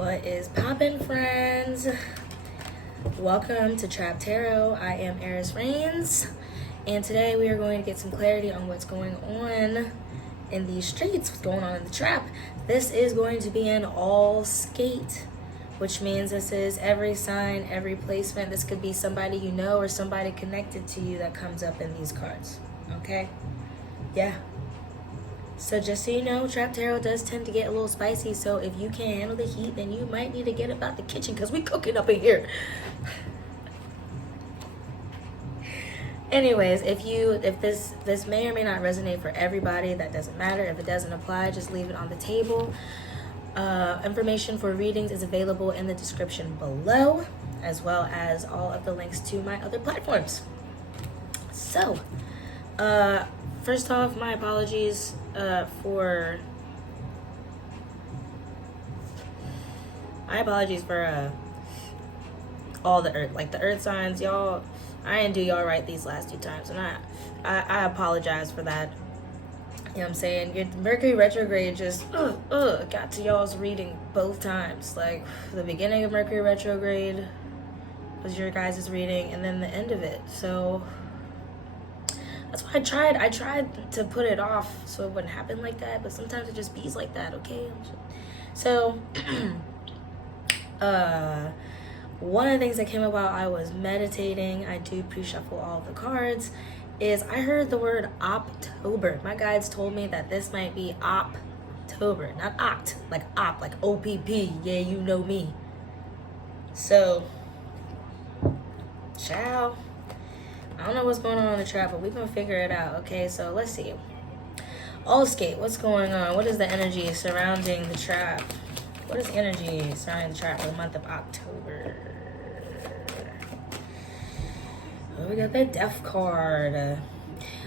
What is poppin', friends? Welcome to Trap Tarot. I am HeiressReigns, and today we are going to get some clarity on what's going on in these streets, what's going on in the trap. This is going to be an all skate, which means this is every sign, every placement. This could be somebody you know or somebody connected to you that comes up in these cards, okay? Yeah. So just so you know, Trap Tarot does tend to get a little spicy, so if you can't handle the heat, then you might need to get up out the kitchen because we cooking up in here. Anyways, if this may or may not resonate for everybody, that doesn't matter. If it doesn't apply, just leave it on the table. Information for readings is available in the description below, as well as all of the links to my other platforms. So, first off, my apologies for all the earth signs, y'all. I didn't do y'all right these last 2 times, and I apologize for that. You know what I'm saying? Your Mercury retrograde just got to y'all's reading both times. Like, the beginning of Mercury retrograde was your guys' reading, and then the end of it. So that's why I tried to put it off so it wouldn't happen like that, but sometimes it just bees like that, okay? So, one of the things that came up while I was meditating, I do pre-shuffle all the cards, is I heard the word Opp-Tober. My guides told me that this might be Opp-Tober, not Oct, like Op, like O-P-P, yeah, you know me. So, ciao. I don't know what's going on in the trap, but we're going to figure it out, okay? So let's see. All skate, what's going on? What is the energy surrounding the trap? What is the energy surrounding the trap for the month of October? Oh, we got the Death card.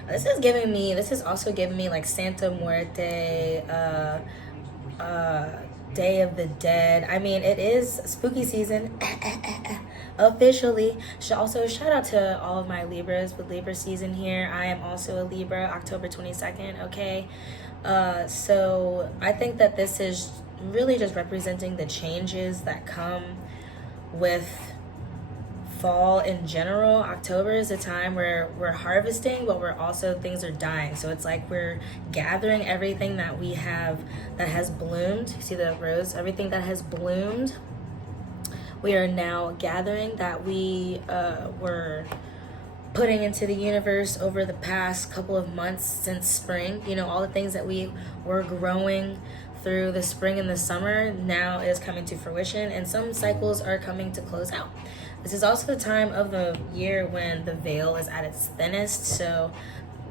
This is also giving me like Santa Muerte, Day of the Dead. I mean, it is spooky season. Officially. Also, shout out to all of my Libras with Libra season here. I am also a Libra, October 22nd, okay? So I think that this is really just representing the changes that come with fall in general. October is a time where we're harvesting, but things are dying. So it's like we're gathering everything that we have that has bloomed. See the rose? Everything that has bloomed, we are now gathering, that we were putting into the universe over the past couple of months since spring. You know, all the things that we were growing through the spring and the summer now is coming to fruition, and some cycles are coming to close out. This is also the time of the year when the veil is at its thinnest. So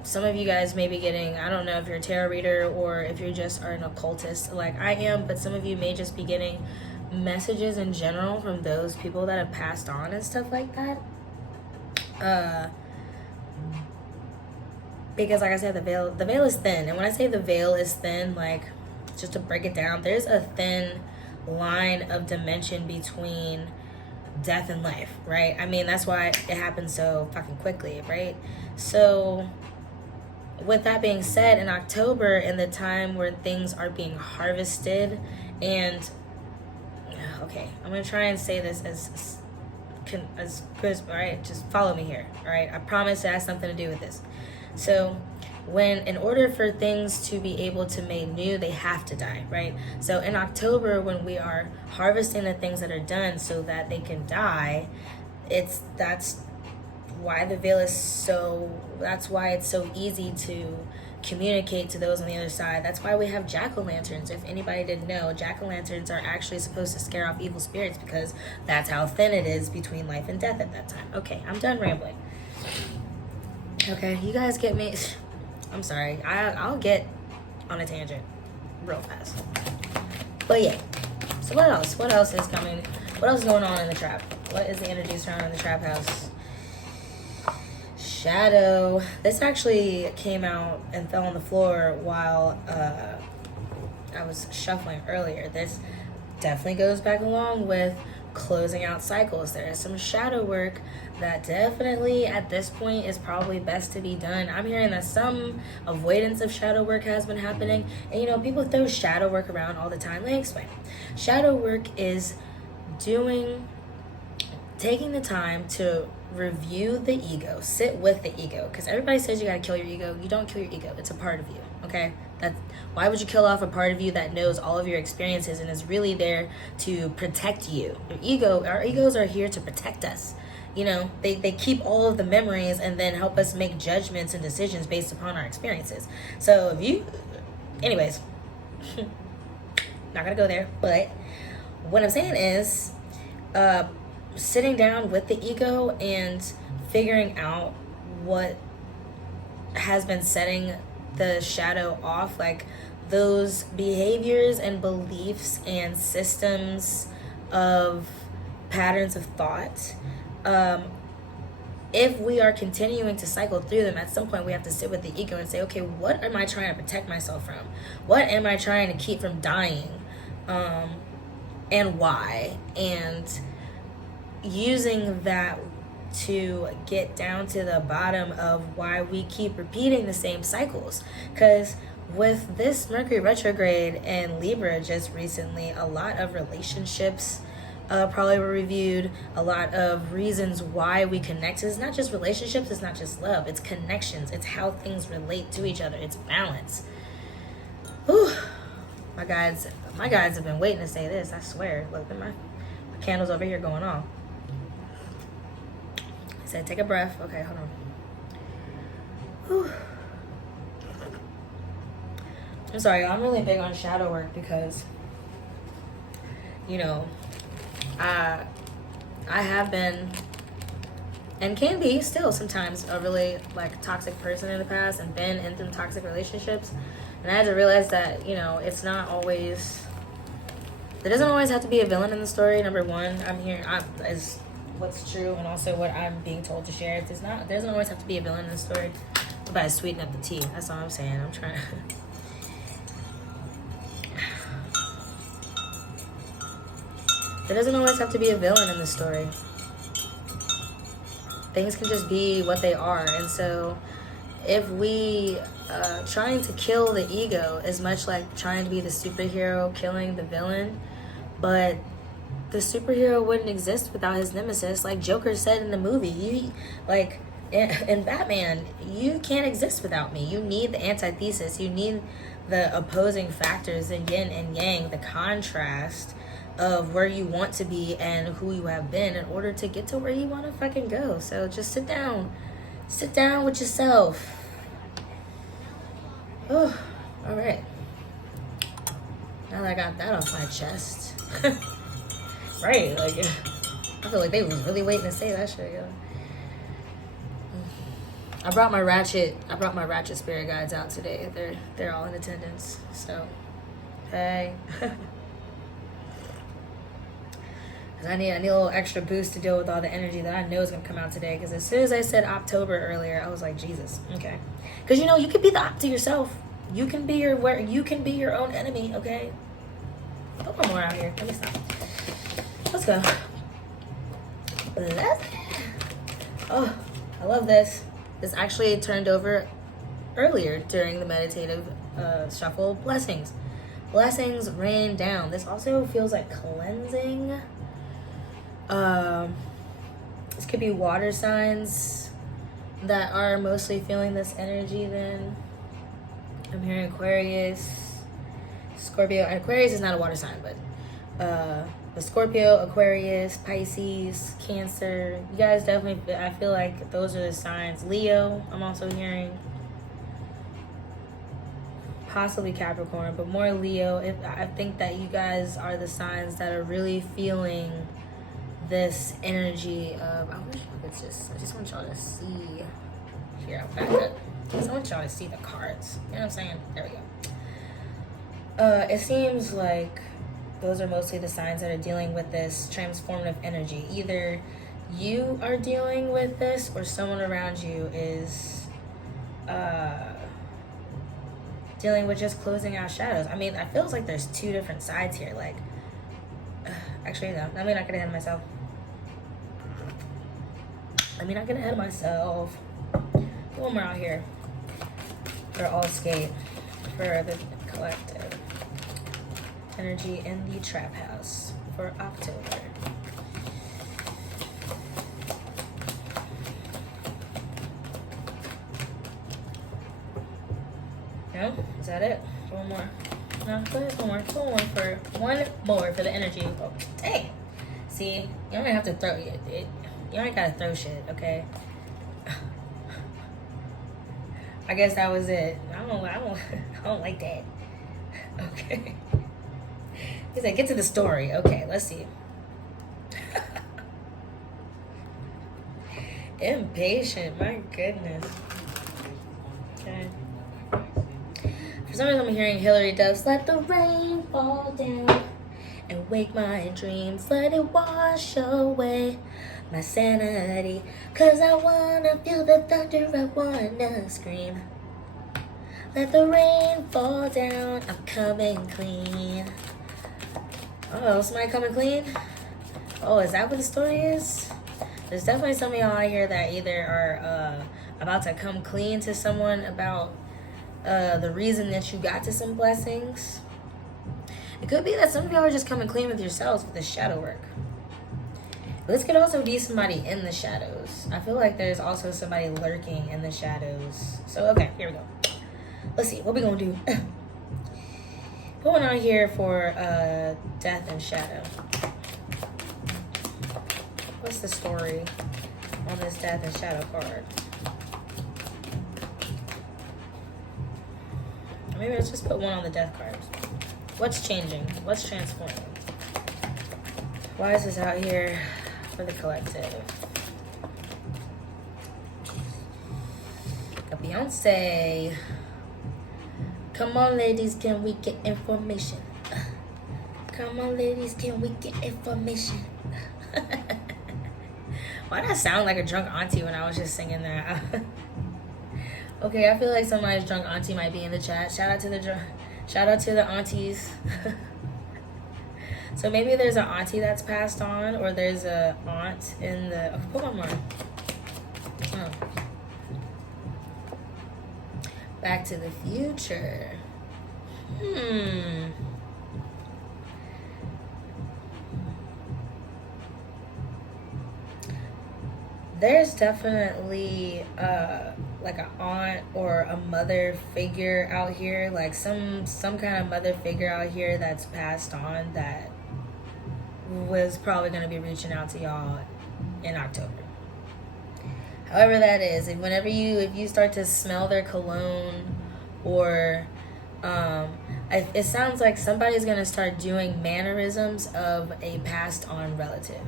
some of you guys may be getting, I don't know if you're a tarot reader or if you just are an occultist like I am, but some of you may just be getting messages in general from those people that have passed on and stuff like that. Because like I said, the veil is thin. And when I say the veil is thin, like, just to break it down, there's a thin line of dimension between death and life, right? I mean, that's why it happens so fucking quickly, right? So with that being said, in October, in the time where things are being harvested, and okay, I'm gonna try and say this as crisp, all right? Just follow me here, all right? I promise it has something to do with this. So in order for things to be able to made new, they have to die, right? So in October, when we are harvesting the things that are done so that they can die, that's why the veil is that's why it's so easy to communicate to those on the other side. That's why we have jack-o'-lanterns. If anybody didn't know, jack-o'-lanterns are actually supposed to scare off evil spirits, because that's how thin it is between life and death at that time. Okay, I'm done rambling. Okay, you guys get me. I'm sorry. I'll get on a tangent real fast. But yeah. So what else? What else is coming? What else is going on in the trap? What is the energy surrounding the trap house? Shadow. This actually came out and fell on the floor while I was shuffling earlier. This definitely goes back along with closing out cycles. There is some shadow work that definitely at this point is probably best to be done. I'm hearing that some avoidance of shadow work has been happening. And you know, people throw shadow work around all the time. Let me explain. Shadow work is taking the time to review the ego, sit with the ego, because everybody says you got to kill your ego. You don't kill your ego. It's a part of you, okay? Why would you kill off a part of you that knows all of your experiences and is really there to protect you? Our egos are here to protect us. You know, they keep all of the memories and then help us make judgments and decisions based upon our experiences. So anyways, not gonna go there, but what I'm saying is, sitting down with the ego and figuring out what has been setting the shadow off, like those behaviors and beliefs and systems of patterns of thought. If we are continuing to cycle through them, at some point we have to sit with the ego and say, okay, what am I trying to protect myself from? What am I trying to keep from dying? And why? And using that to get down to the bottom of why we keep repeating the same cycles. Because with this Mercury retrograde and Libra just recently, a lot of relationships probably were reviewed, a lot of reasons why we connect. It's not just relationships, it's not just love, it's connections, it's how things relate to each other, it's balance. Whew. My guides have been waiting to say this, I swear. Look, my candles over here going off. I said, take a breath. Okay, hold on. Whew. I'm sorry, I'm really big on shadow work because, you know, I have been and can be still sometimes a really like toxic person in the past and been in some toxic relationships. And I had to realize that, you know, it's not always, there doesn't always have to be a villain in the story. Number one, is what's true and also what I'm being told to share. There doesn't always have to be a villain in the story. I'm about to sweeten up the tea. That's all I'm saying. I'm trying to. There doesn't always have to be a villain in the story. Things can just be what they are. And so if we trying to kill the ego is much like trying to be the superhero killing the villain, but the superhero wouldn't exist without his nemesis. Like Joker said in the movie, in Batman, you can't exist without me. You need the antithesis. You need the opposing factors, the yin and yang, the contrast of where you want to be and who you have been in order to get to where you want to fucking go. So just sit down with yourself. Oh, all right. Now that I got that off my chest. Right, like, I feel like they was really waiting to say that shit, yo. I brought my ratchet spirit guides out today. They're all in attendance. So, hey. I need a little extra boost to deal with all the energy that I know is gonna come out today. Because as soon as I said Opp-Tober earlier, I was like, Jesus, okay. Because you know you can be the op to yourself. You can be your own enemy, okay. Put one more out here. Let me stop. Let's go. Oh, I love this. This actually turned over earlier during the meditative shuffle. Blessings rain down. This also feels like cleansing. This could be water signs that are mostly feeling this energy then. I'm hearing Aquarius, Scorpio. Aquarius is not a water sign, but Scorpio, Aquarius, Pisces, Cancer. You guys definitely, I feel like those are the signs. Leo, I'm also hearing. Possibly Capricorn, but more Leo. I think that you guys are the signs that are really feeling this energy of, I just want y'all to see. Here, I'll back up. I just want y'all to see the cards. You know what I'm saying? There we go. It seems like those are mostly the signs that are dealing with this transformative energy. Either you are dealing with this or someone around you is dealing with just closing out shadows. I mean, it feels like there's two different sides here. Like, Actually, no. Let me not get ahead of myself. Let me not get ahead of myself. One more out here for all skate, for the collective energy in the trap house for Opp-Tober. No? Is that it? One more. No, go ahead, one more for the energy. Oh, dang. See, you don't have to throw it. You ain't gotta throw shit, okay? I guess that was it. I don't like that. Okay. He said, get to the story. Okay, let's see. Impatient, my goodness. Okay. For some reason I'm hearing Hillary Duff's "Let the rain fall down and wake my dreams, let it wash away my sanity, 'cause I wanna feel the thunder, I wanna scream. Let the rain fall down, I'm coming clean." Oh, somebody coming clean? Oh, is that what the story is? There's definitely some of y'all out here that either are about to come clean to someone about the reason that you got to some blessings. It could be that some of y'all are just coming clean with yourselves with the shadow work. But this could also be somebody in the shadows. I feel like there's also somebody lurking in the shadows. So, okay, here we go. Let's see, what we gonna do? Put one on here for death and shadow. What's the story on this death and shadow card? Maybe let's just put one on the death card. What's changing? What's transforming? Why is this out here for the collective? Got Beyonce. Come on, ladies, can we get information? Come on, ladies, can we get information? Why did I sound like a drunk auntie when I was just singing that? Okay, I feel like somebody's drunk auntie might be in the chat. Shout out to the aunties. So maybe there's an auntie that's passed on, or there's a aunt in the. Oh, put one more. Oh. Back to the Future. There's definitely like an aunt or a mother figure out here, like some kind of mother figure out here that's passed on that was probably going to be reaching out to y'all in October. However that is, and whenever if you start to smell their cologne, or it sounds like somebody's going to start doing mannerisms of a passed on relative.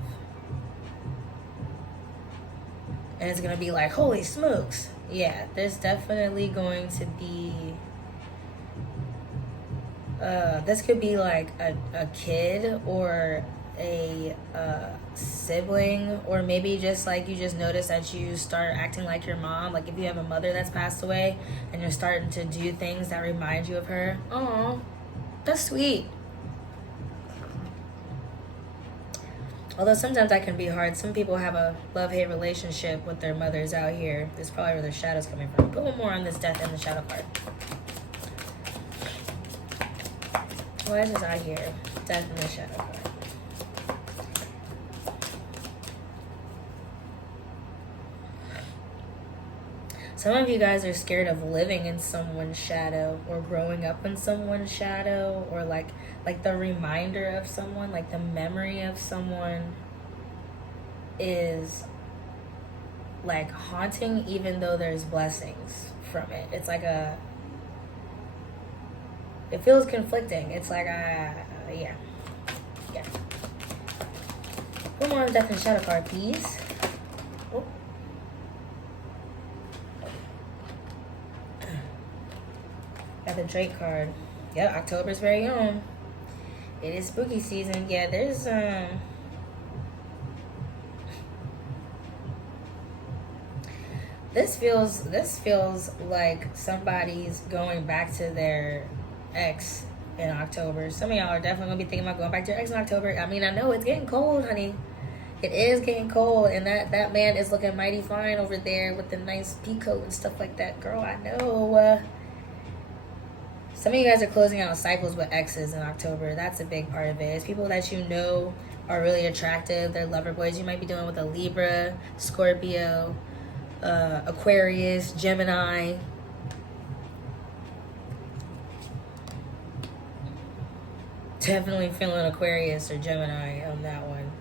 And it's going to be like, holy smokes. Yeah, there's definitely going to be this could be like a kid or a sibling, or maybe just like you just notice that you start acting like your mom. Like if you have a mother that's passed away and you're starting to do things that remind you of her. Oh, that's sweet. Although sometimes that can be hard. Some people have a love-hate relationship with their mothers out here. That's probably where their shadow's coming from. Put one more on this death and the shadow card. Why is this out here? Death and the shadow card. Some of you guys are scared of living in someone's shadow, or growing up in someone's shadow, or like the reminder of someone, like the memory of someone is like haunting, even though there's blessings from it. It's like it feels conflicting. It's like yeah. One more on death and shadow card, please. Oh. Got the Drake card. Yep, October's very own. It is spooky season. Yeah, there's this feels like somebody's going back to their ex in October. Some of y'all are definitely gonna be thinking about going back to your ex in October. I mean, I know it's getting cold, honey. It is getting cold, and that man is looking mighty fine over there with the nice peacoat and stuff like that. Girl, I know. Some of you guys are closing out cycles with exes in October. That's a big part of it. It's people that you know are really attractive. They're lover boys. You might be dealing with a Libra, Scorpio, Aquarius, Gemini. Definitely feeling Aquarius or Gemini on that one.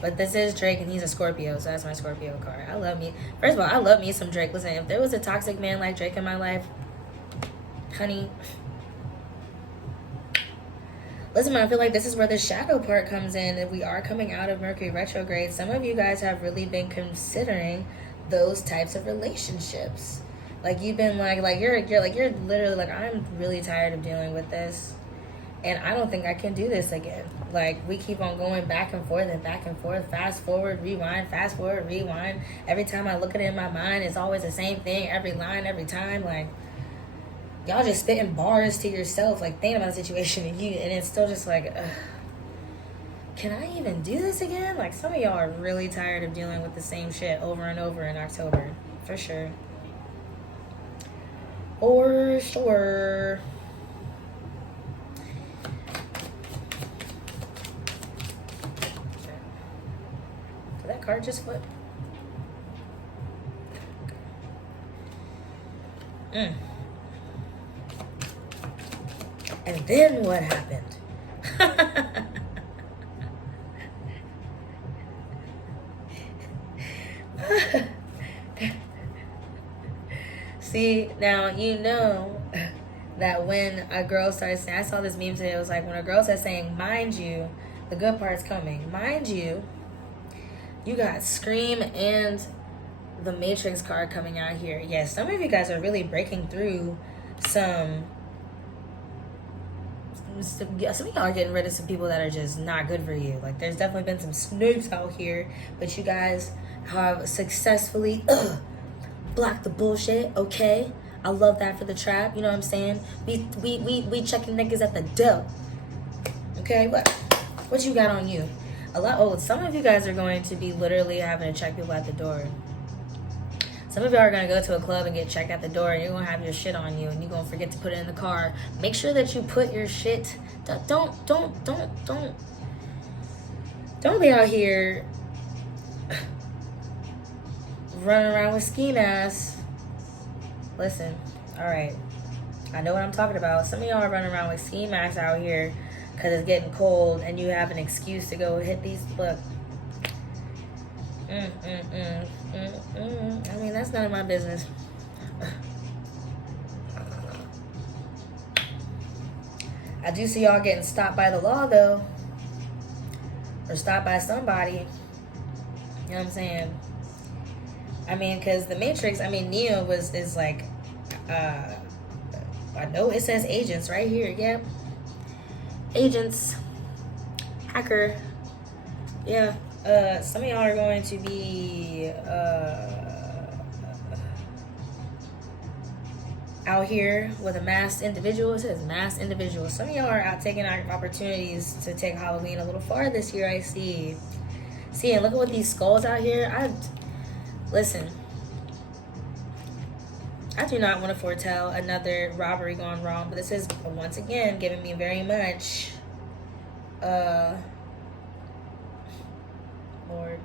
But this is Drake, and he's a Scorpio, so that's my Scorpio card. I love me. First of all, I love me some Drake. Listen, if there was a toxic man like Drake in my life, honey, listen, man, I feel like this is where the shadow part comes in. If we are coming out of Mercury retrograde, some of you guys have really been considering those types of relationships. Like you've been you're literally like, I'm really tired of dealing with this. And I don't think I can do this again. Like, we keep on going back and forth and back and forth. Fast forward, rewind, fast forward, rewind. Every time I look at it in my mind, it's always the same thing. Every line, every time. Like, y'all just spitting bars to yourself. Like, thinking about the situation. And it's still just like, ugh, can I even do this again? Like, some of y'all are really tired of dealing with the same shit over and over in October. For sure. For sure. That card just flipped. And then what happened? See, now you know that when a girl starts saying, I saw this meme today, it was like when a girl starts saying, mind you, the good part's coming. Mind you, you got Scream and the Matrix card coming out here. Yes, some of you guys are really breaking through some of y'all are getting rid of some people that are just not good for you. Like, there's definitely been some snakes out here, but you guys have successfully blocked the bullshit. Okay, I love that for the trap. You know what I'm saying? We checking niggas at the door. Okay, what you got on you? Some of you guys are going to be literally having to check people at the door. Some of y'all are going to go to a club and get checked at the door, and you're going to have your shit on you, and you're going to forget to put it in the car. Make sure that you put your shit. Don't be out here running around with ski masks. Listen, all right. I know what I'm talking about. Some of y'all are running around with ski masks out here because it's getting cold and you have an excuse to go hit these. Look. I mean, that's none of my business. I do see y'all getting stopped by the law, though. Or stopped by somebody. You know what I'm saying? I mean, because the Matrix, Neo is like, I know it says agents right here. Yep. Agents. Hacker. Yeah. Some of y'all are going to be out here with a masked individual. It says masked individual. Some of y'all are out taking opportunities to take Halloween a little far this year, I see. See, and look at what these skulls out here. Listen. I do not want to foretell another robbery gone wrong, but this is, once again, giving me very much, Lord,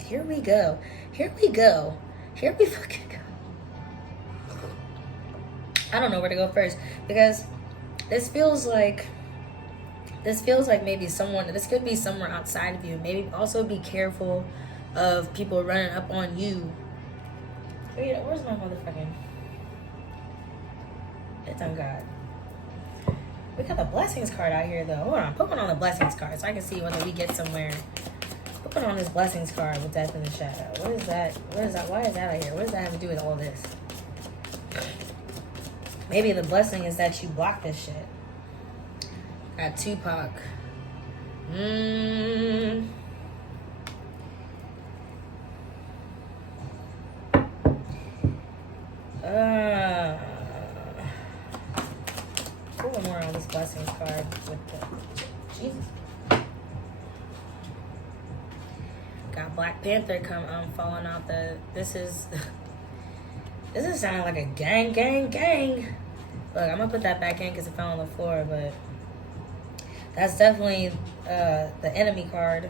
here we go. Here we fucking go. I don't know where to go first, because this feels like maybe this could be somewhere outside of you. Maybe also be careful of people running up on you. Wait, where's my motherfucking... It's on God. We got the blessings card out here, though. Hold on, put one on the blessings card so I can see whether we get somewhere. Put one on this blessings card with death in the shadow. What is that? Why is that out here? What does that have to do with all this? Maybe the blessing is that you block this shit. Got Tupac. Pull more on this blessings card with the Jesus. Got Black Panther falling out the. This is sounding like a gang. Look, I'm gonna put that back in because it fell on the floor, but that's definitely the enemy card.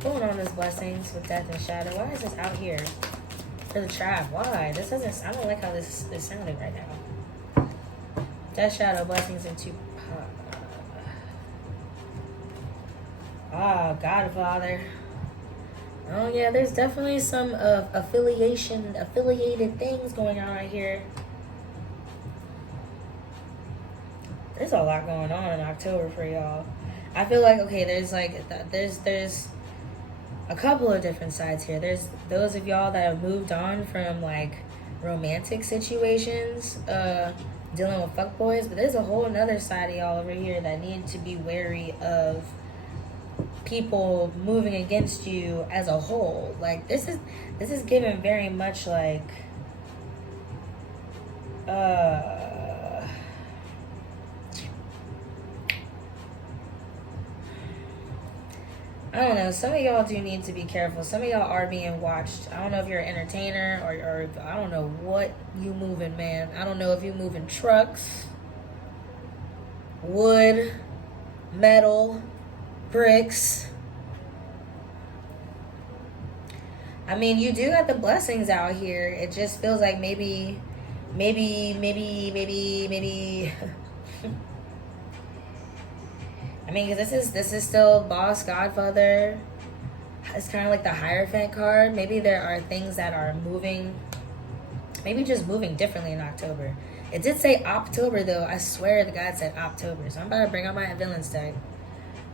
Pulling on this blessings with death and shadow. Why is this out here for the trap? Why? This doesn't. I don't like how this is sounding right now. Death, shadow, blessings, and two. Godfather. Oh yeah, there's definitely some affiliated things going on right here. There's a lot going on in October for y'all. I feel like, okay, there's a couple of different sides here. There's those of y'all that have moved on from like romantic situations, dealing with fuckboys, but there's a whole another side of y'all over here that need to be wary of people moving against you as a whole. Like this is given very much like I don't know. Some of y'all do need to be careful. Some of y'all are being watched. I don't know if you're an entertainer or I don't know what you moving, man. I don't know if you moving trucks, wood, metal, bricks. I mean, you do got the blessings out here. It just feels like maybe I mean, because this is still boss, godfather. It's kind of like the Hierophant card. Maybe there are things that are moving, maybe just moving differently in October. It did say Opp-Tober, though. I swear the God said Opp-Tober. So I'm about to bring out my villains deck.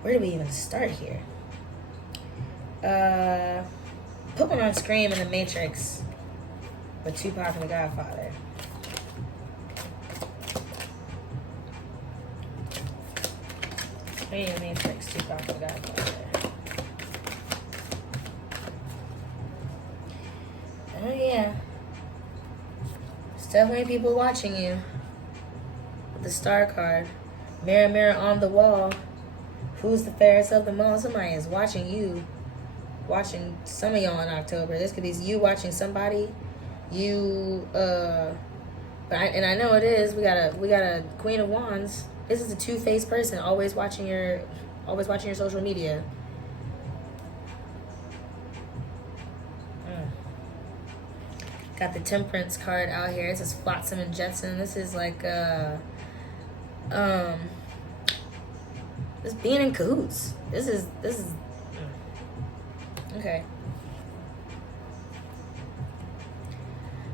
Where do we even start here? Put one on Scream in the Matrix with Tupac and the Godfather. Scream in the Matrix, Tupac and the Godfather. Oh yeah. There's definitely people watching you. With the star card. Mirror, mirror on the wall. Who's the fairest of them all? Somebody is watching you. Watching some of y'all in October. This could be you watching somebody. You and I know it is. We got a Queen of Wands. This is a two-faced person, always watching your social media. Got the Temperance card out here. This is Flotsam and Jetsam. This is like this being in cahoots. This is okay.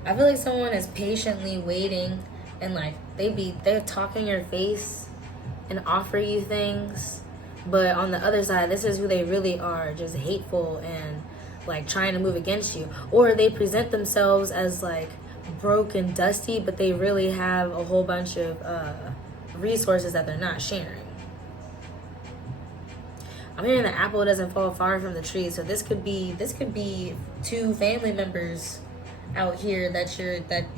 I feel like someone is patiently waiting and like they're talking in your face and offer you things, but on the other side, this is who they really are, just hateful and like trying to move against you. Or they present themselves as like broke and dusty, but they really have a whole bunch of resources that they're not sharing. I'm hearing the apple doesn't fall far from the tree, so this could be two family members out here that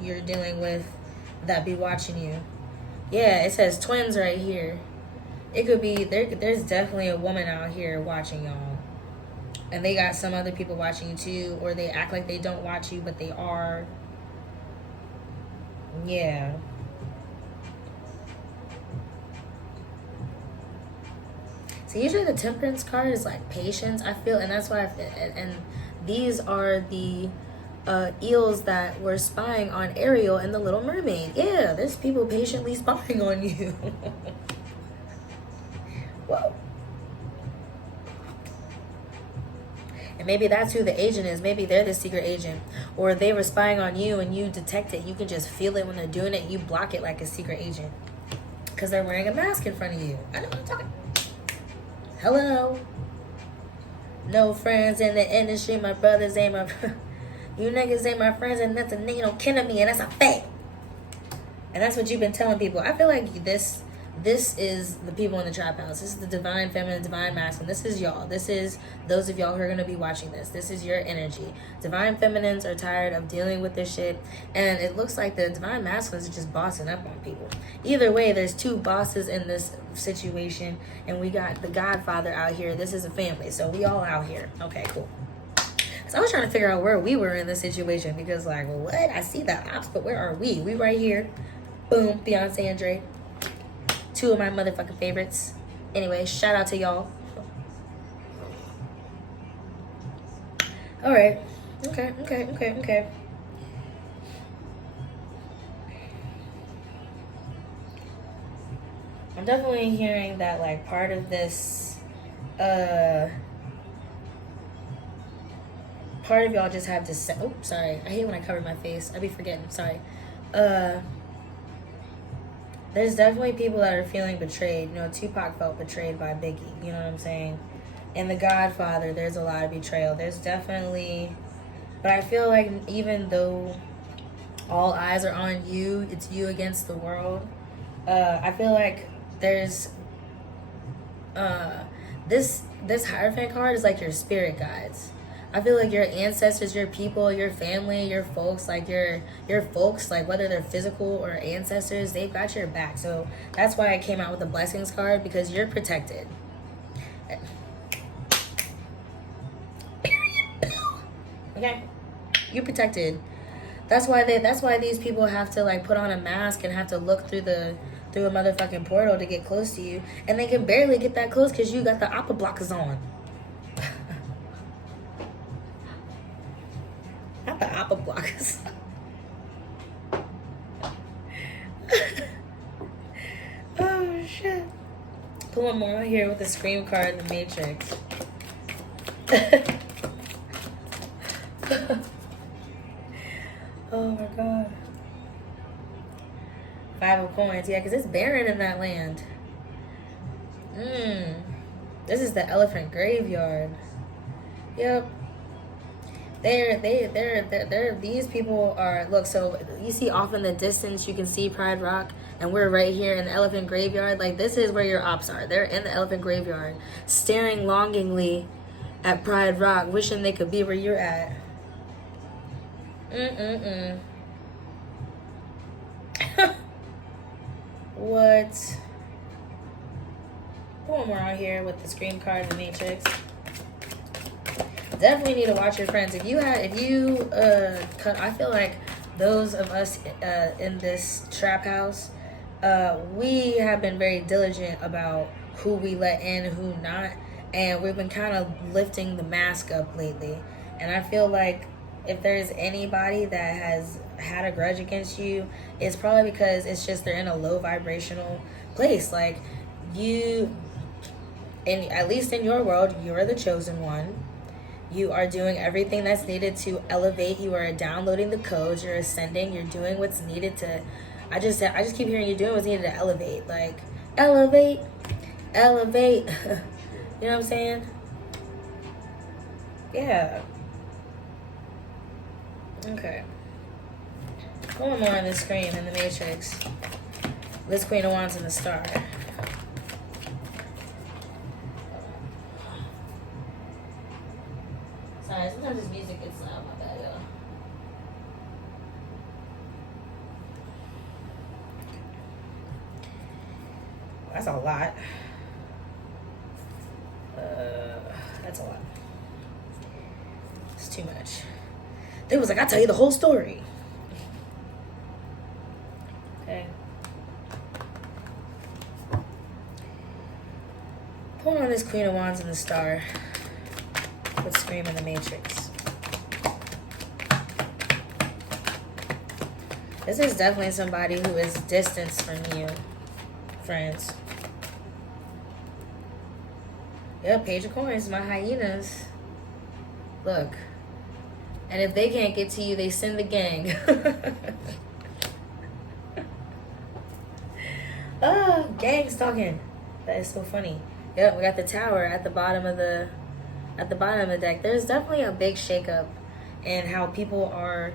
you're dealing with that be watching you. Yeah, it says twins right here. It could be there's definitely a woman out here watching y'all. And they got some other people watching you too, or they act like they don't watch you, but they are. Yeah. So usually the Temperance card is like patience, I feel, and that's why and these are the eels that were spying on Ariel and the Little Mermaid. Yeah, there's people patiently spying on you. Whoa. And maybe that's who the agent is. Maybe they're the secret agent. Or they were spying on you and you detect it. You can just feel it when they're doing it. You block it like a secret agent. Because they're wearing a mask in front of you. I know what I'm talking. Hello. No friends in the industry. My brothers ain't my... You niggas ain't my friends and nothing. Ain't no kin of me. And that's a fact. And that's what you've been telling people. I feel like this this is the people in the trap house. This is the divine feminine, divine masculine. This is y'all. This is those of y'all who are going to be watching this. This is your energy. Divine feminines are tired of dealing with this shit. And it looks like the divine masculines are just bossing up on people. Either way, there's two bosses in this situation. And we got the Godfather out here. This is a family. So we all out here. Okay, cool. So I was trying to figure out where we were in this situation. Because like, well, what? I see the ops, but where are we? We right here. Boom. Beyonce and Drake. Two of my motherfucking favorites. Anyway, shout out to y'all. Alright. Okay. I'm definitely hearing that, like, part of this, part of y'all just have to say, oh, sorry. I hate when I cover my face. I be forgetting. Sorry. There's definitely people that are feeling betrayed. You know, Tupac felt betrayed by Biggie. You know what I'm saying? In The Godfather, there's a lot of betrayal. There's definitely... But I feel like even though all eyes are on you, it's you against the world. I feel like there's... This Hierophant card is like your spirit guides. I feel like your ancestors, your people, your family, your folks, like your folks, like whether they're physical or ancestors, they've got your back. So that's why I came out with the blessings card, because you're protected. Okay, you're protected. That's why these people have to like put on a mask and have to look through a motherfucking portal to get close to you, and they can barely get that close because you got the Opp blockers on. Not the Opp blockers. Oh shit. Put one more right here with the Scream card in the Matrix. Oh my god. 5 of coins. Yeah, because it's barren in that land. This is the elephant graveyard. Yep. These people are, look, so you see off in the distance, you can see Pride Rock, and we're right here in the elephant graveyard. Like, this is where your ops are. They're in the elephant graveyard, staring longingly at Pride Rock, wishing they could be where you're at. What? Put one more out here with the Scream card in the Matrix. Definitely need to watch your friends. I feel like those of us in this trap house, we have been very diligent about who we let in, who not, and we've been kind of lifting the mask up lately. And I feel like if there's anybody that has had a grudge against you, it's probably because it's just they're in a low vibrational place. Like, at least in your world, you're the chosen one. You are doing everything that's needed to elevate. You are downloading the codes. You're ascending. You're doing what's needed to... I just keep hearing you doing what's needed to elevate. Like, elevate. You know what I'm saying? Yeah. Okay. One more on the screen in the Matrix. This Queen of Wands and the Star. Sorry, sometimes this music gets loud. My bad, y'all. That's a lot. That's a lot. It's too much. They was like, I'll tell you the whole story. Okay. Pull on this Queen of Wands and the Star. With Scream in the Matrix. This is definitely somebody who is distanced from you, friends. Yeah, Page of Coins, my hyenas. Look. And if they can't get to you, they send the gang. Oh, gang's talking. That is so funny. Yep, we got the Tower at the bottom of the deck. There's definitely a big shakeup in how people are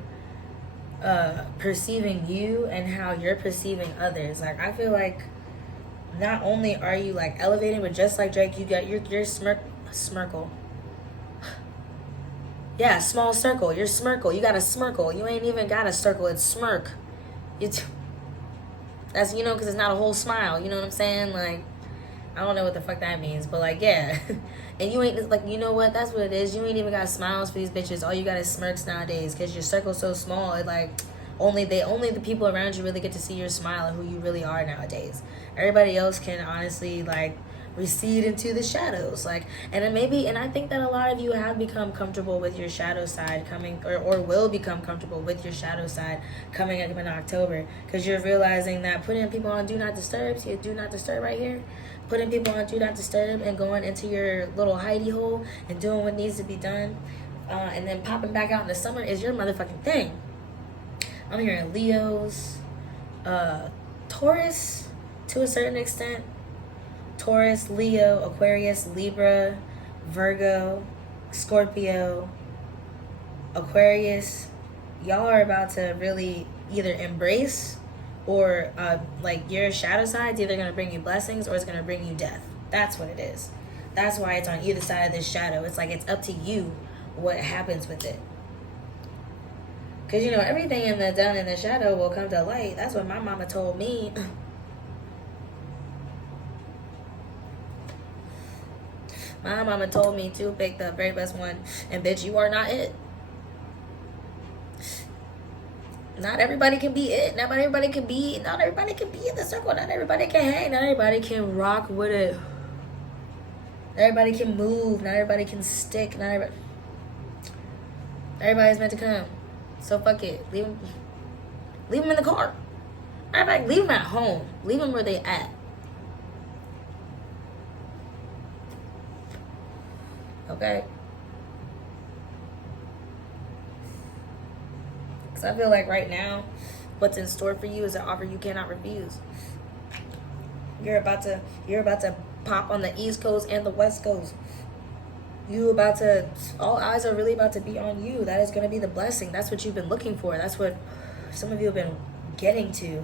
perceiving you and how you're perceiving others. Like, I feel like not only are you like elevating, but just like Drake, you got your smirkle. Yeah, small circle. Your smirkle. You got a smirkle. You ain't even got a circle. It's smirk. That's, you know, because it's not a whole smile. You know what I'm saying? Like, I don't know what the fuck that means, but like, yeah. And you ain't, like, you know what? That's what it is. You ain't even got smiles for these bitches. All you got is smirks nowadays, because your circle's so small. It like, only the people around you really get to see your smile and who you really are nowadays. Everybody else can honestly, like, recede into the shadows. Like, and then maybe, and I think that a lot of you have become comfortable with your shadow side coming, or will become comfortable with your shadow side coming up in October, because you're realizing that putting people on do not disturb, see do not disturb right here, putting people on do not disturb and going into your little hidey hole and doing what needs to be done, and then popping back out in the summer is your motherfucking thing. I'm hearing Leos, Taurus to a certain extent. Taurus, Leo, Aquarius, Libra, Virgo, Scorpio, Aquarius. Y'all are about to really either embrace or like your shadow side's either going to bring you blessings or it's going to bring you death. That's what it is. That's why it's on either side of this shadow. It's like it's up to you what happens with it. Because, you know, everything in the done in the shadow will come to light. That's what my mama told me. My mama told me to pick the very best one. And bitch, you are not it. Not everybody can be it. Not everybody can be in the circle. Not everybody can hang. Not everybody can rock with it. Not everybody can move. Not everybody can stick. Everybody's meant to come. So fuck it. Leave them in the car. Matter of fact, leave them at home. Leave them where they at. Okay? Because I feel like right now, what's in store for you is an offer you cannot refuse. You're about to pop on the East Coast and the West Coast. All eyes are really about to be on you. That is going to be the blessing. That's what you've been looking for. That's what some of you have been getting to.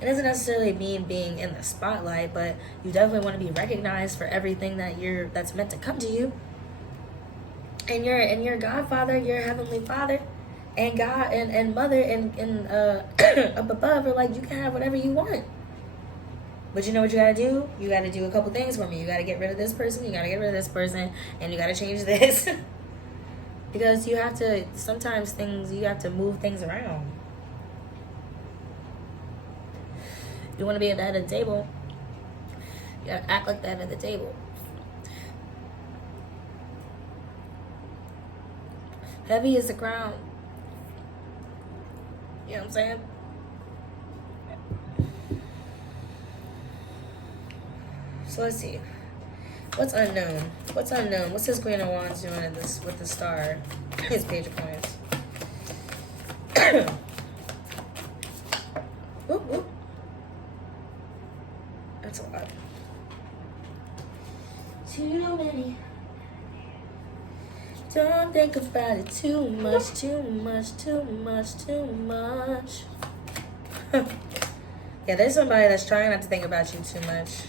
It doesn't necessarily mean being in the spotlight, but you definitely want to be recognized for everything that's meant to come to you. And your Godfather, your Heavenly Father, and God and Mother and up above are like, you can have whatever you want. But you know what you gotta do? You gotta do a couple things for me. You gotta get rid of this person, you gotta get rid of this person, and you gotta change this. Because you have to, sometimes you have to move things around. You wanna be at the head of the table, you gotta act like the head of the table. Heavy is the crown. You know what I'm saying? So let's see. What's unknown? What's unknown? What's this Queen of Wands doing in this with the star? His Page of Coins. Whoop, whoop. That's a lot. Too many. Don't think about it too much, too much, too much, too much. Yeah, there's somebody that's trying not to think about you too much.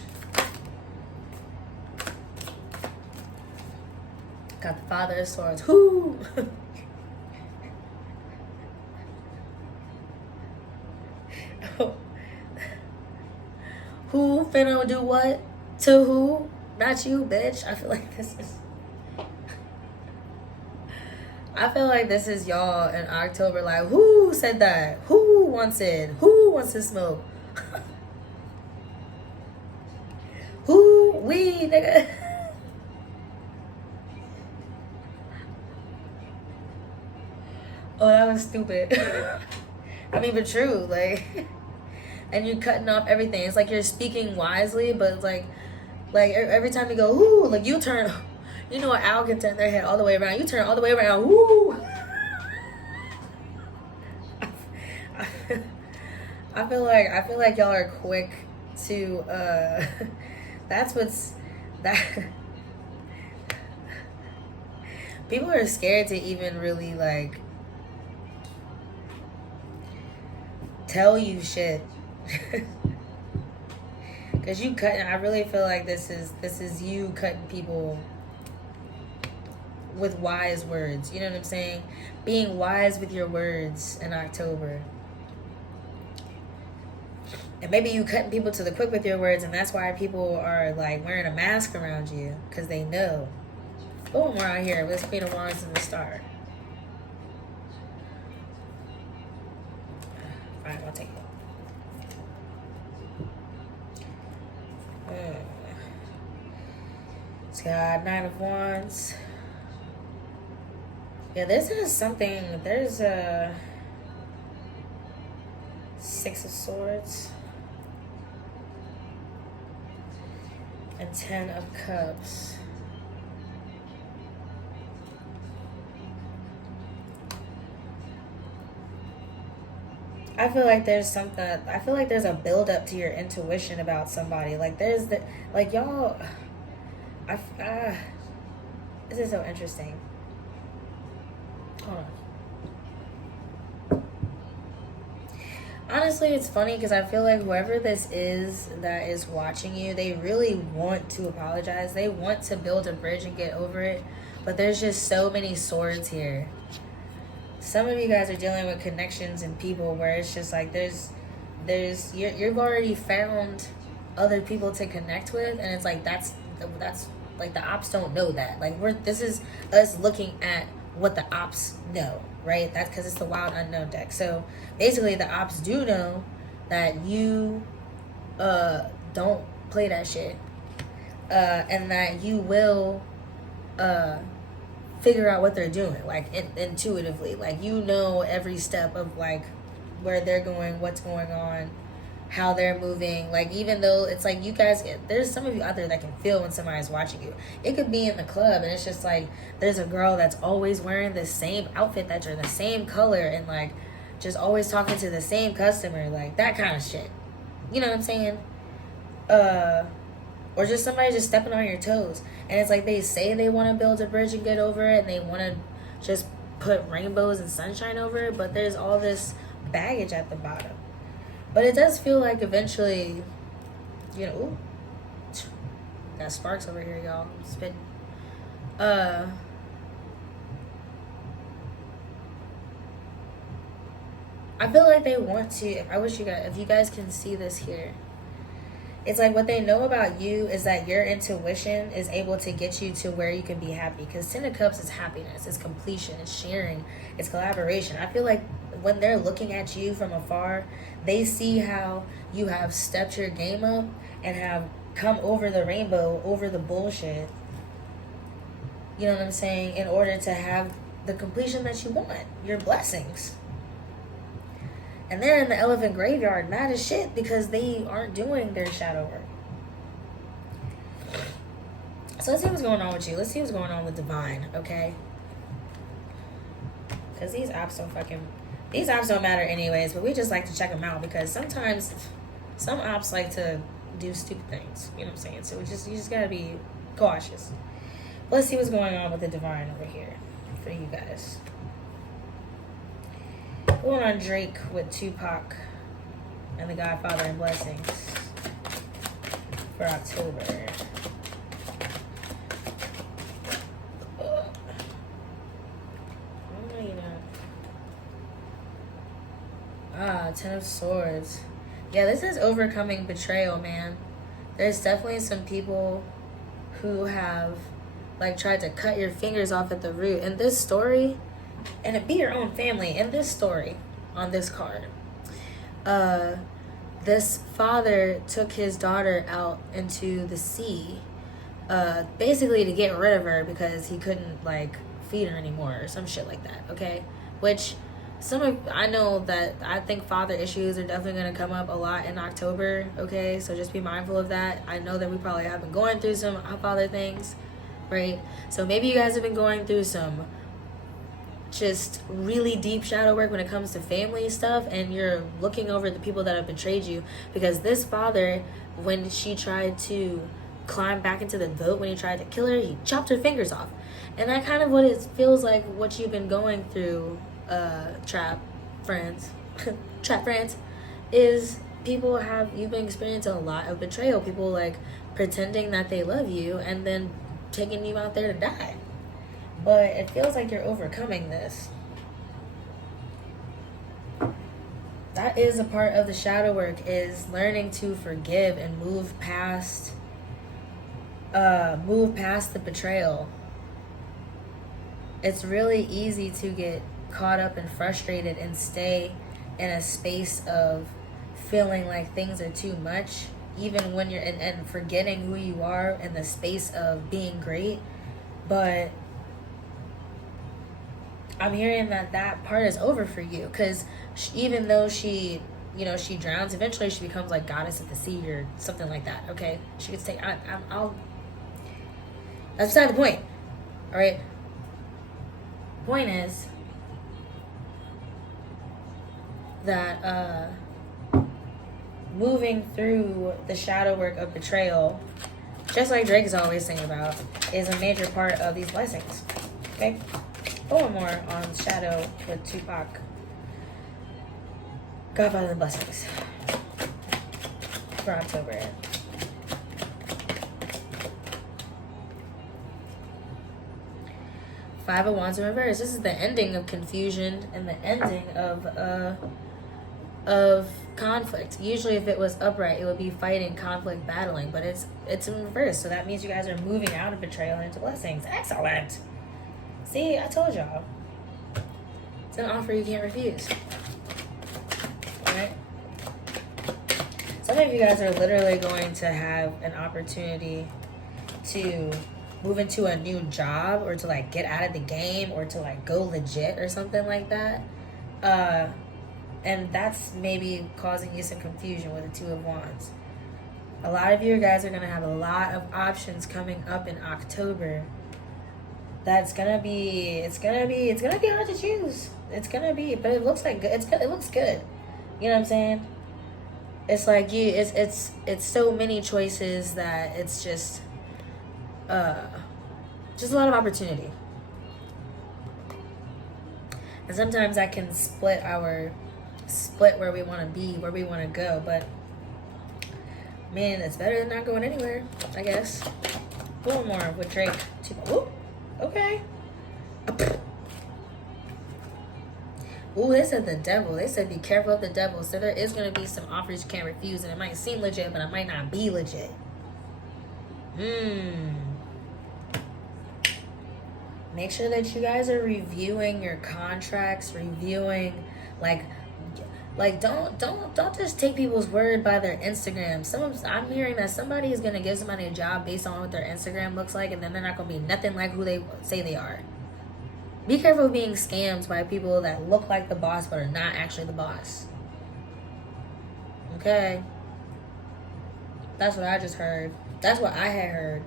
Got the Father of Swords. Whoo! Who finna do what? To who? Not you, bitch. I feel like this is y'all in October. Like, who said that? Who wants it? Who wants to smoke? Who? We, nigga. Oh, that was stupid. I mean, but true. Like, and you're cutting off everything. It's like you're speaking wisely, but it's like every time you go, ooh, like you turn. You know, an owl can turn their head all the way around. You turn all the way around. Woo! I feel like y'all are quick to people are scared to even really like tell you shit. Cause Because you cutting, I really feel like this is you cutting people with wise words. You know what I'm saying? Being wise with your words in October. And maybe you cutting people to the quick with your words, and that's why people are like wearing a mask around you, because they know. Oh, we're out here. Let's Queen of Wands and the Star. Fine, I'll take it. It's got Nine of Wands. Yeah, this is something. There's a Six of Swords and 10 of Cups. I feel like there's something. I feel like there's a build up to your intuition about somebody. Like there's the like y'all. This is so interesting. Hold on. Honestly, it's funny because I feel like whoever this is that is watching you, they really want to apologize. They want to build a bridge and get over it. But there's just so many swords here. Some of you guys are dealing with connections and people where it's just like you've already found other people to connect with, and it's like that's like the ops don't know that. Like this is us looking at what the ops know, right? That's because it's the wild unknown deck. So basically the ops do know that you don't play that shit, and that you will figure out what they're doing, like intuitively. Like you know every step of like where they're going, what's going on, how they're moving. Like even though it's like you guys, there's some of you out there that can feel when somebody's watching you. It could be in the club and it's just like there's a girl that's always wearing the same outfit that you're the same color and like just always talking to the same customer, like that kind of shit. You know what I'm saying? Or just somebody just stepping on your toes. And it's like they say they want to build a bridge and get over it, and they want to just put rainbows and sunshine over it, but there's all this baggage at the bottom. But it does feel like eventually, you know, ooh, got sparks over here, y'all. Spitting. I feel like they want to. I wish you guys, if you guys can see this here. It's like what they know about you is that your intuition is able to get you to where you can be happy. Because 10 of Cups is happiness, it's completion, it's sharing, it's collaboration. I feel like when they're looking at you from afar, they see how you have stepped your game up and have come over the rainbow, over the bullshit. You know what I'm saying? In order to have the completion that you want, your blessings. And they're in the elephant graveyard, mad as shit, because they aren't doing their shadow work. So let's see what's going on with you. Let's see what's going on with Divine, okay? Because these apps don't matter anyways, but we just like to check them out because sometimes some apps like to do stupid things. You know what I'm saying? So you just gotta be cautious. But let's see what's going on with the Divine over here for you guys. Going on Drake with Tupac and the Godfather and Blessings for October. Ten of Swords. Yeah, this is overcoming betrayal, man. There's definitely some people who have like tried to cut your fingers off at the root. In this story, and it be your own family, in this story on this card, this father took his daughter out into the sea, basically to get rid of her because he couldn't like feed her anymore or some shit like that, okay? Which I know that I think father issues are definitely going to come up a lot in October, okay? So just be mindful of that. I know that we probably have been going through some father things, right? So maybe you guys have been going through some just really deep shadow work when it comes to family stuff, and you're looking over the people that have betrayed you, because this father, when she tried to climb back into the boat, when he tried to kill her, he chopped her fingers off. And that kind of what it feels like what you've been going through, trap friends, is you've been experiencing a lot of betrayal. People like pretending that they love you and then taking you out there to die. But it feels like you're overcoming this. That is a part of the shadow work, is learning to forgive and move past the betrayal. It's really easy to get caught up and frustrated and stay in a space of feeling like things are too much, even when you're and forgetting who you are in the space of being great. But I'm hearing that part is over for you, because even though she drowns, eventually she becomes like goddess of the sea or something like that. Okay, she could stay. I'll. That's beside the point. All right. Point is that moving through the shadow work of betrayal, just like Drake is always saying about, is a major part of these blessings. Okay. One more on Shadow with Tupac. Godfather of the Blessings for Opp-Tober. Five of Wands in reverse. This is the ending of confusion and the ending of conflict. Usually if it was upright, it would be fighting, conflict, battling, but it's in reverse. So that means you guys are moving out of betrayal and into blessings. Excellent. See, I told y'all. It's an offer you can't refuse. Alright? Some of you guys are literally going to have an opportunity to move into a new job, or to like get out of the game, or to like go legit or something like that. And that's maybe causing you some confusion with the Two of Wands. A lot of you guys are going to have a lot of options coming up in October. That's gonna be hard to choose. It's gonna be, but it looks like good. It looks good. You know what I'm saying? It's like it's so many choices that it's just a lot of opportunity. And sometimes that can split where we want to be, where we want to go. But man, it's better than not going anywhere, I guess. One more with Drake. Ooh. Okay. Ooh, they said the devil. They said be careful of the devil. So there is going to be some offers you can't refuse, and it might seem legit, but it might not be legit. Make sure that you guys are reviewing your contracts, reviewing like don't just take people's word by their Instagram. I'm hearing that somebody is gonna give somebody a job based on what their Instagram looks like, and then they're not gonna be nothing like who they say they are. Be careful of being scammed by people that look like the boss but are not actually the boss. Okay? That's what I just heard. That's what I had heard.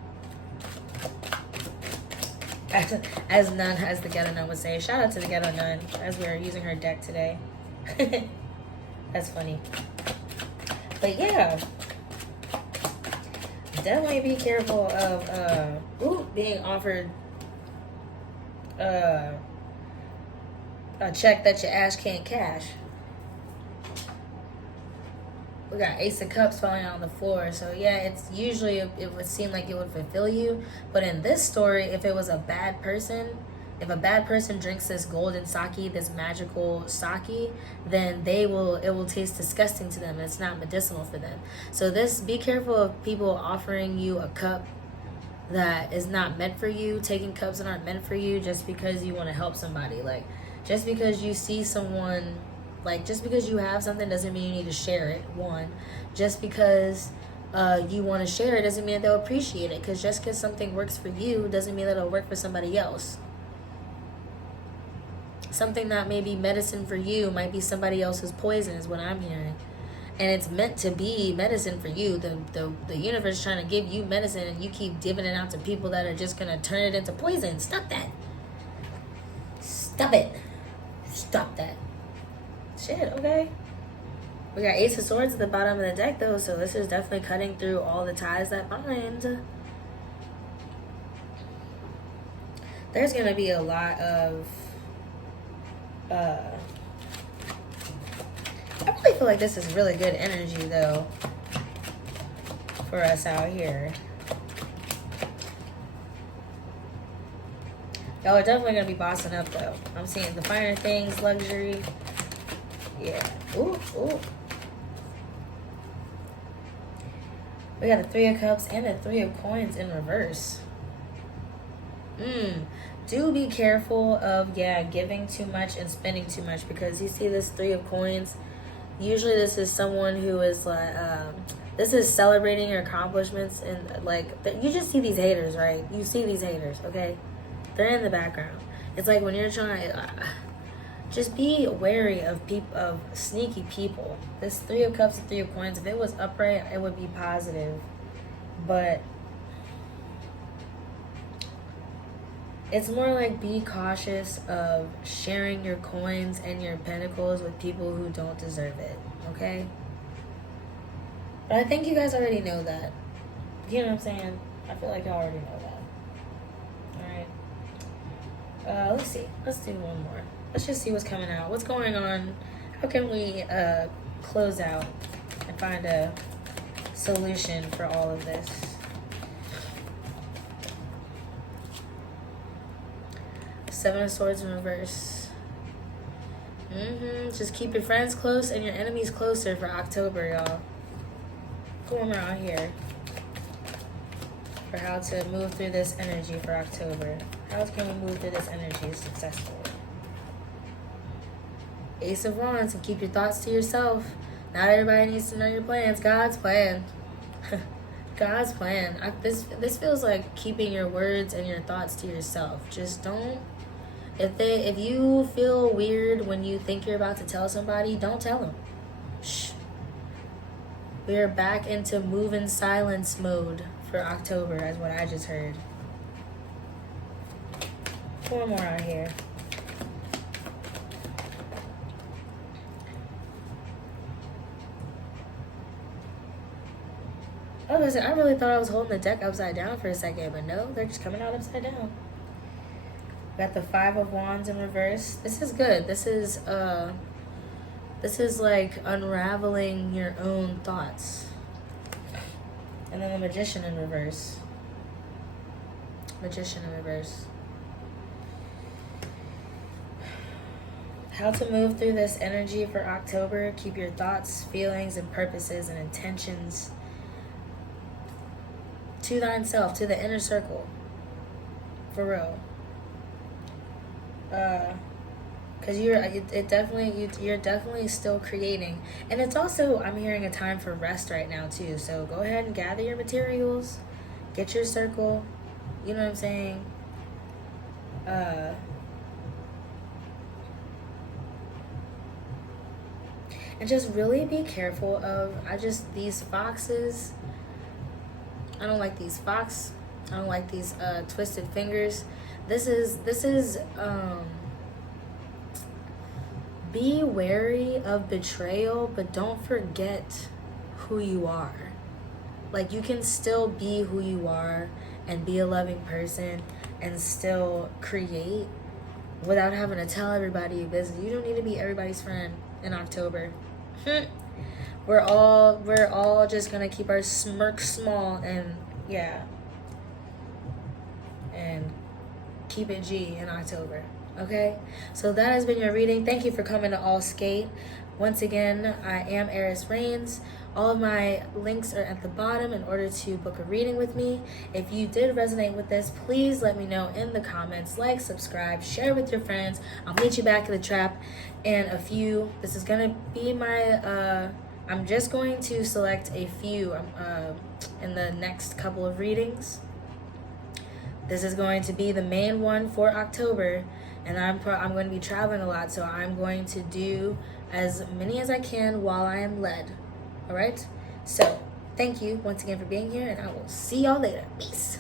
As Nun, as the Ghetto Nun would say. Shout out to the Ghetto Nun as we're using her deck today. That's funny. But yeah, definitely be careful of being offered a check that your ass can't cash. We got Ace of Cups falling on the floor. So yeah, it's usually, it would seem like it would fulfill you. But in this story, if it was a bad person, if a bad person drinks this golden sake, this magical sake, then it will taste disgusting to them. It's not medicinal for them. So be careful of people offering you a cup that is not meant for you, taking cups that aren't meant for you just because you want to help somebody. Like, just because you see someone, like, just because you have something doesn't mean you need to share it, one. Just because you want to share it doesn't mean that they'll appreciate it. Because just because something works for you doesn't mean that it'll work for somebody else. Something that may be medicine for you might be somebody else's poison, is what I'm hearing. And it's meant to be medicine for you. The universe is trying to give you medicine, and you keep giving it out to people that are just going to turn it into poison. Stop that. Stop it. Stop that. Shit, okay. We got Ace of Swords at the bottom of the deck, though, so this is definitely cutting through all the ties that bind. There's going to be a lot of... I'm really feel like this is really good energy, though, for us out here. Y'all are definitely going to be bossing up, though. I'm seeing the finer things, luxury. Yeah. Ooh, ooh. We got a 3 of Cups and a 3 of Coins in reverse. Do be careful of, giving too much and spending too much, because you see this 3 of Coins. Usually this is someone who is like, this is celebrating your accomplishments, and like, you just see these haters, right? You see these haters, okay? They're in the background. It's like when you're trying, just be wary of sneaky people. This 3 of Cups and 3 of Coins, if it was upright, it would be positive. But it's more like be cautious of sharing your coins and your pentacles with people who don't deserve it, okay? But I think you guys already know that. You know what I'm saying? I feel like y'all already know that. Let's see. Let's do one more. Let's just see what's coming out. What's going on? How can we close out and find a solution for all of this? Seven of Swords in reverse. Just keep your friends close and your enemies closer for October, y'all. Going around here for how to move through this energy for October. How can we move through this energy successfully? Ace of Wands, and keep your thoughts to yourself. Not everybody needs to know your plans. God's plan. God's plan. This feels like keeping your words and your thoughts to yourself. Just don't. If you feel weird when you think you're about to tell somebody, don't tell them. Shh. We are back into move in silence mode for October, as what I just heard. 4 more out here. I really thought I was holding the deck upside down for a second, but no, they're just coming out upside down. Got the 5 of Wands in reverse. This is good. This is like unraveling your own thoughts. And then the Magician in reverse. Magician in reverse. How to move through this energy for October. Keep your thoughts, feelings, and purposes and intentions to thyself, to the inner circle. For real. Because you're definitely still creating. And it's also, I'm hearing a time for rest right now too. So go ahead and gather your materials. Get your circle. You know what I'm saying? And just really be careful of, these foxes. I don't like these fox. I don't like these twisted fingers. This is be wary of betrayal, but don't forget who you are. Like, you can still be who you are and be a loving person and still create without having to tell everybody your business. You don't need to be everybody's friend in October. We're all just gonna keep our smirk small and keep it G in October. Okay, so that has been your reading. Thank you for coming to All Skate. Once again, I am HeiressReigns. All of my links are at the bottom in order to book a reading with me. If you did resonate with this, please let me know in the comments. Like, subscribe, share with your friends. I'll meet you back in the trap in a few. This is gonna be my I'm just going to select a few in the next couple of readings. This is going to be the main one for October, and I'm going to be traveling a lot, so I'm going to do as many as I can while I am led. All right? So, thank you once again for being here, and I will see y'all later. Peace.